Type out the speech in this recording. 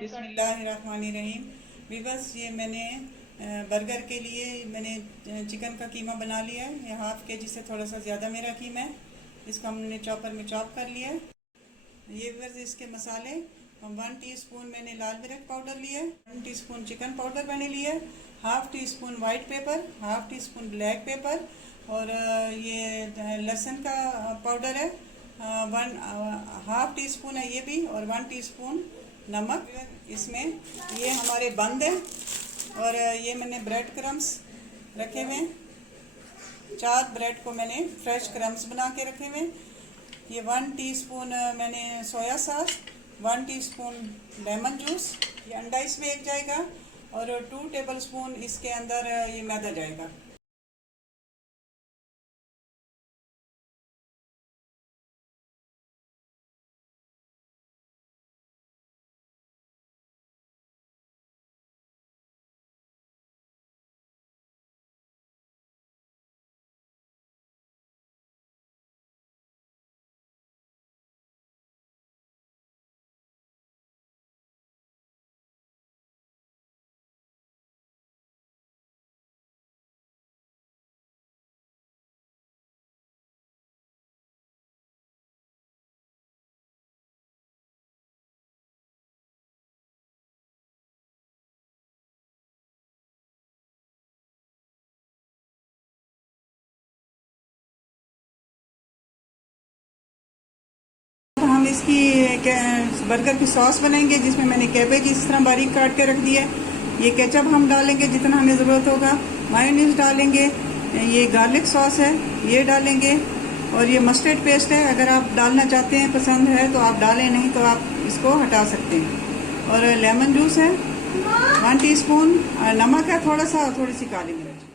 बिस्मिल्लाहिर्रहमानिर्रहीम। वीवर्स, ये मैंने बर्गर के लिए मैंने चिकन का कीमा बना लिया है। ये हाफ के जी से थोड़ा सा ज़्यादा मेरा कीमा है। इसको हमने चॉपर में चॉप कर लिया है। ये वीवर्स, इसके मसाले 1 टीस्पून मैंने लाल मिर्च पाउडर लिया है, 1 टीस्पून चिकन पाउडर मैंने लिया है, half tea spoon white paper, half tea spoon black pepper, और ये लहसुन का पाउडर है, हाफ टी स्पून है ये भी, और 1 टीस्पून नमक। इसमें ये हमारे बंद है, और ये मैंने ब्रेड क्रम्स रखे हुए हैं। 4 ब्रेड को मैंने फ्रेश क्रम्स बना के रखे हुए हैं। ये 1 टीस्पून मैंने soya sauce, 1 teaspoon lemon juice, ये अंडा इसमें एक जाएगा, और 2 टेबलस्पून इसके अंदर ये मैदा जाएगा। हम इसकी बर्गर की सॉस बनाएंगे, जिसमें मैंने कैबेज इस तरह बारीक काट के रख दिया है। ये केचप हम डालेंगे जितना हमें ज़रूरत होगा, मायोनीज डालेंगे, ये गार्लिक सॉस है ये डालेंगे, और ये मस्टर्ड पेस्ट है। अगर आप डालना चाहते हैं, पसंद है तो आप डालें, नहीं तो आप इसको हटा सकते हैं। और लेमन जूस है 1 टीस्पून, नमक है थोड़ा सा, और थोड़ी सी काली मिर्च।